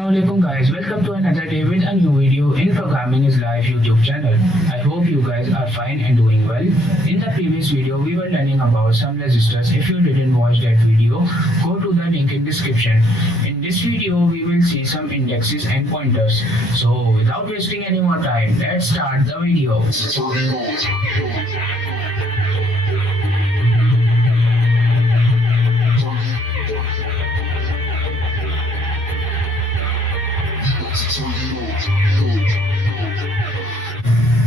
Assalamualaikum guys, welcome to another day with a new video in Programming is Live YouTube channel. I hope you guys are fine and doing well. In the previous video, we were learning about some registers. If you didn't watch that video, go to the link in description. In this video, we will see some indexes and pointers. So without wasting any more time, let's start the video.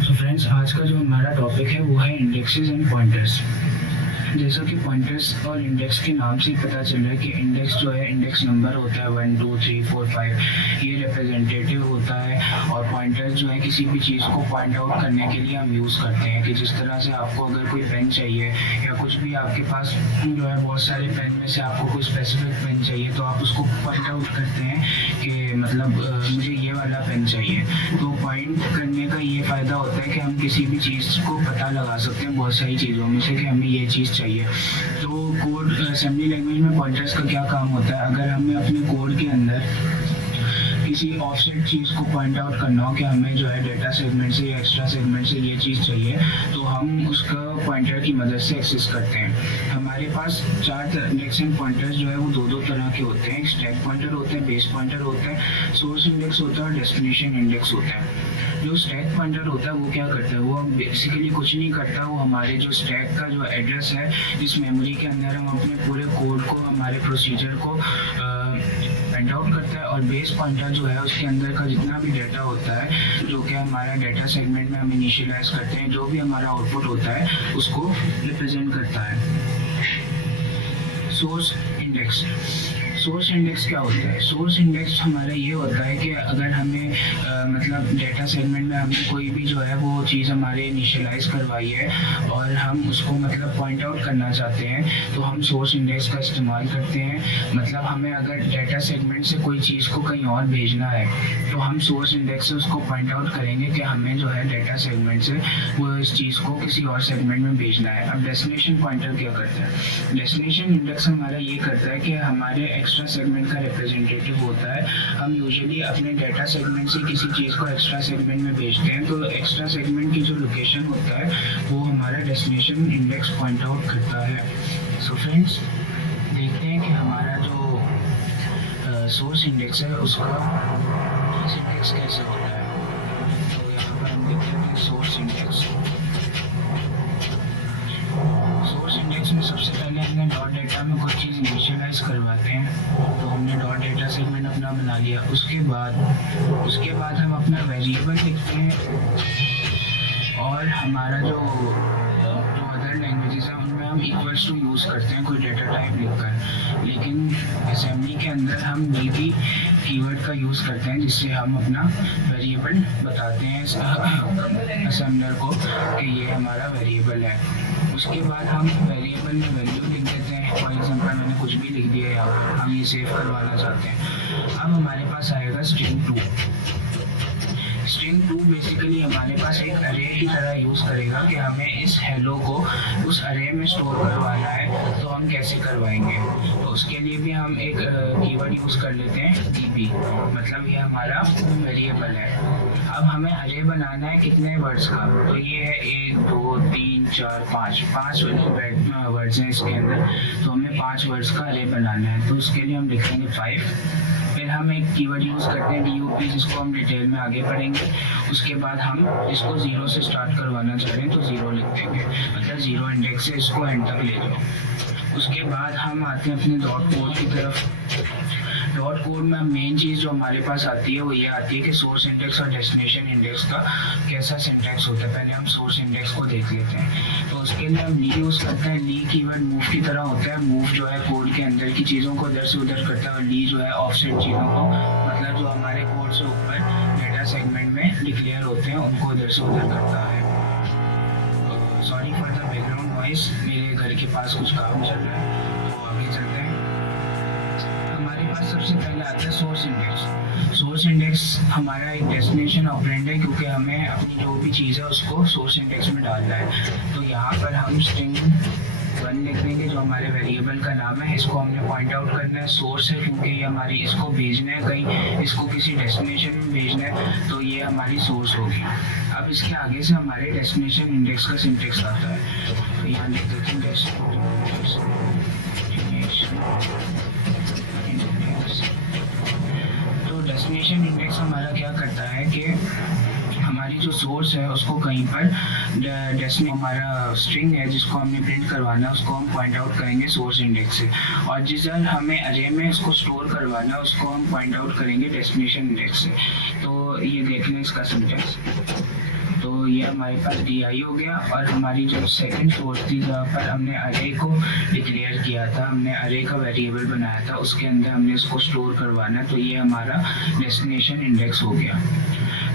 तो friends, आज का जो हमारा topic है वो है indexes and pointers. जैसा कि पॉइंटर्स और इंडेक्स के नाम से पता चल रहा है कि इंडेक्स जो है इंडेक्स नंबर होता है 1 2 3 4 5, ये रिप्रेजेंटेटिव होता है। और पॉइंटर्स जो है किसी भी चीज़ को पॉइंट आउट करने के लिए हम यूज़ करते हैं कि जिस तरह से आपको अगर कोई पेन चाहिए या कुछ भी आपके पास जो है बहुत सारे पेन में से आपको कोई स्पेसिफिक पेन चाहिए तो आप उसको पॉइंट आउट करते हैं कि मतलब मुझे ये वाला पेन चाहिए। तो पॉइंट करने का ये फ़ायदा होता है कि हम किसी भी चीज़ को पता लगा सकते हैं बहुत सारी चीज़ों में से कि हमें ये चीज़ चाहिए। तो कोड असेंबली लैंग्वेज में पॉइंटर्स का क्या काम होता है, अगर हमें अपने कोड के अंदर किसी ऑफसेट चीज़ को पॉइंट आउट करना हो कि हमें जो है डेटा सेगमेंट से या एक्स्ट्रा सेगमेंट से ये चीज़ चाहिए तो हम उसका पॉइंटर की मदद से एक्सेस करते हैं। हमारे पास 4 इंडेक्स एंड पॉइंटर्स जो है वो दो तरह के होते हैं। स्टैक पॉइंटर होते हैं, बेस पॉइंटर होता है, सोर्स इंडेक्स होता है और डेस्टिनेशन इंडेक्स होता है। जो स्टैक पॉइंटर होता है वो क्या करता है, वो बेसिकली कुछ नहीं करता, वो हमारे जो स्टैक का जो एड्रेस है इस मेमोरी के अंदर हम अपने पूरे कोड को, हमारे प्रोसीजर को प्रिंट आउट करता है। और बेस पॉइंटर जो है उसके अंदर का जितना भी डाटा होता है जो कि हमारा डाटा सेगमेंट में हम इनिशियलाइज करते हैं, जो भी हमारा आउटपुट होता है उसको रिप्रेजेंट करता है। सोर्स इंडेक्स, सोर्स इंडेक्स क्या होता है? सोर्स इंडेक्स हमारा ये होता है कि अगर हमें मतलब डेटा सेगमेंट में हमने कोई भी जो है वो चीज़ हमारे इनिशियलाइज करवाई है और हम उसको मतलब पॉइंट आउट करना चाहते हैं तो हम सोर्स इंडेक्स का इस्तेमाल करते हैं। मतलब हमें अगर डेटा सेगमेंट से कोई चीज़ को कहीं और भेजना है तो हम सोर्स इंडेक्स से उसको पॉइंट आउट करेंगे कि हमें जो है डेटा सेगमेंट से वो इस चीज़ को किसी और सेगमेंट में भेजना है। अब डेस्टिनेशन पॉइंटर क्या करता है? डेस्टिनेशन इंडेक्स हमारा ये करता है कि हमारे एक्स्ट्रा सेगमेंट का रिप्रेजेंटेटिव होता है। हम यूजुअली अपने डेटा सेगमेंट से किसी चीज़ को एक्स्ट्रा सेगमेंट में भेजते हैं तो एक्स्ट्रा सेगमेंट की जो लोकेशन होता है वो हमारा डेस्टिनेशन इंडेक्स पॉइंट आउट करता है। सो फ्रेंड्स, देखते हैं कि हमारा जो सोर्स इंडेक्स है उसका इंडेक्स कैसे होता है। तो यहाँ पर हम देखते हैं सोर्स इंडेक्स। सोर्स इंडेक्स में सबसे पहले हमने डॉट डेटा में कोई चीज़ इनिशियलाइज करवाते हैं तो हमने डॉट डेटा सेगमेंट अपना बना लिया। उसके बाद हम अपना वेरिएबल लिखते हैं और हमारा जो अदर लैंग्वेजेस हैं उनमें हम इक्वल्स टू यूज़ करते हैं कोई डेटा टाइप लिखकर। लेकिन असेंबली के अंदर हम डीबी कीवर्ड का यूज़ करते हैं जिससे हम अपना वेरिएबल बताते हैं असेंबलर को कि ये हमारा वेरिएबल है। उसके बाद हम वेरिएबल में वैल्यू लिख देते हैं। फॉर एग्जांपल मैंने कुछ भी लिख दिया यहाँ पर, हम ये सेव करवाना चाहते हैं। अब हमारे पास आएगा स्ट्रिंग 2। स्ट्रिंग 2 बेसिकली हमारे पास एक अरे की तरह यूज़ करेगा कि हमें इस हेलो को उस अरे में स्टोर करवाना है। तो हम कैसे करवाएंगे, तो उसके लिए भी हम एक कीवर्ड यूज़ कर लेते हैं db, मतलब ये हमारा वेरिएबल है। अब हमें अरे बनाना है कितने वर्ड्स का, तो ये है 1 2 3 4 5 वर्ड्स हैं इसके अंदर, तो हमें 5 वर्ड्स का अरे बनाना है। तो उसके लिए हम लिखेंगे 5। फिर हम एक कीवर्ड यूज़ करते हैं dup, जिसको हम डिटेल में आगे पढ़ेंगे। उसके बाद हम इसको 0 से स्टार्ट करवाना चाह रहे हैं तो 0 लिख देंगे, मतलब 0 इंडेक्स से इसको एंड तक ले जाओ। उसके बाद हम आते हैं अपने डॉट कोड की तरफ। डॉट कोड में मेन चीज़ जो हमारे पास आती है वो ये आती है कि सोर्स इंडेक्स और डेस्टिनेशन इंडेक्स का कैसा सिंटैक्स होता है। पहले हम सोर्स इंडेक्स को देख लेते हैं। तो उसके लिए हम ली यूज़ करते हैं। ली कीवर्ड मूव की तरह होता है। मूव जो है कोड के अंदर की चीज़ों को इधर से उधर करता है और ली जो है ऑफसेट चीज़ों को, मतलब जो हमारे कोड से ऊपर डेटा सेगमेंट में डिक्लेयर होते हैं उनको इधर से उधर करता है। Sorry for the background voice, मेरे घर के पास कुछ काम चल रहा है तो आगे चलते हैं। हमारे पास सबसे पहले आता है सोर्स इंडेक्स। सोर्स इंडेक्स हमारा एक डेस्टिनेशन ऑपरेंड है क्योंकि हमें अपनी जो भी चीज़ है उसको सोर्स इंडेक्स में डालना है। तो यहाँ पर हम स्ट्रिंग वन लिख देंगे जो हमारे वेरिएबल का नाम है। इसको हमने पॉइंट आउट करना है, सोर्स है क्योंकि ये हमारी इसको भेजना है कहीं, इसको किसी डेस्टिनेशन में भेजना है, तो ये हमारी सोर्स होगी। अब इसके आगे से हमारे डेस्टिनेशन इंडेक्स का सिंटेक्स आता है, तो यहाँ लिख देते हैं डेस्टिनेशन। तो डेस्टिनेशन इंडेक्स हमारा क्या करता है कि हमारी जो सोर्स है उसको कहीं पर हमारा स्ट्रिंग है जिसको हमने प्रिंट करवाना है उसको हम पॉइंट आउट करेंगे सोर्स इंडेक्स से, और जिस जगह हमें अरे में इसको स्टोर करवाना है उसको हम पॉइंट आउट करेंगे डेस्टिनेशन इंडेक्स से। तो ये देख लें इसका सिंटेक्स। तो ये हमारे पास DI हो गया, और हमारी जो सेकंड सोर्स थी जहाँ पर हमने अरे को डिक्लेयर किया था, हमने अरे का वेरिएबल बनाया था, उसके अंदर हमने इसको स्टोर करवाना है, तो ये हमारा डेस्टिनेशन इंडेक्स हो गया।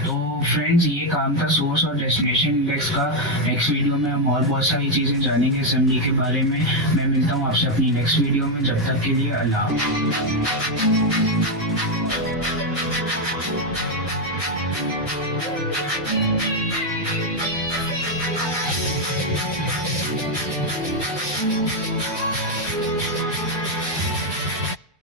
तो फ्रेंड्स ये काम था सोर्स और डेस्टिनेशन इंडेक्स का। नेक्स्ट वीडियो में हम और बहुत सारी चीज़ें जानेंगे असेंबली के बारे में। मैं मिलता हूँ आपसे अपनी नेक्स्ट वीडियो में, जब तक के लिए अल्लाह हाफ़िज़।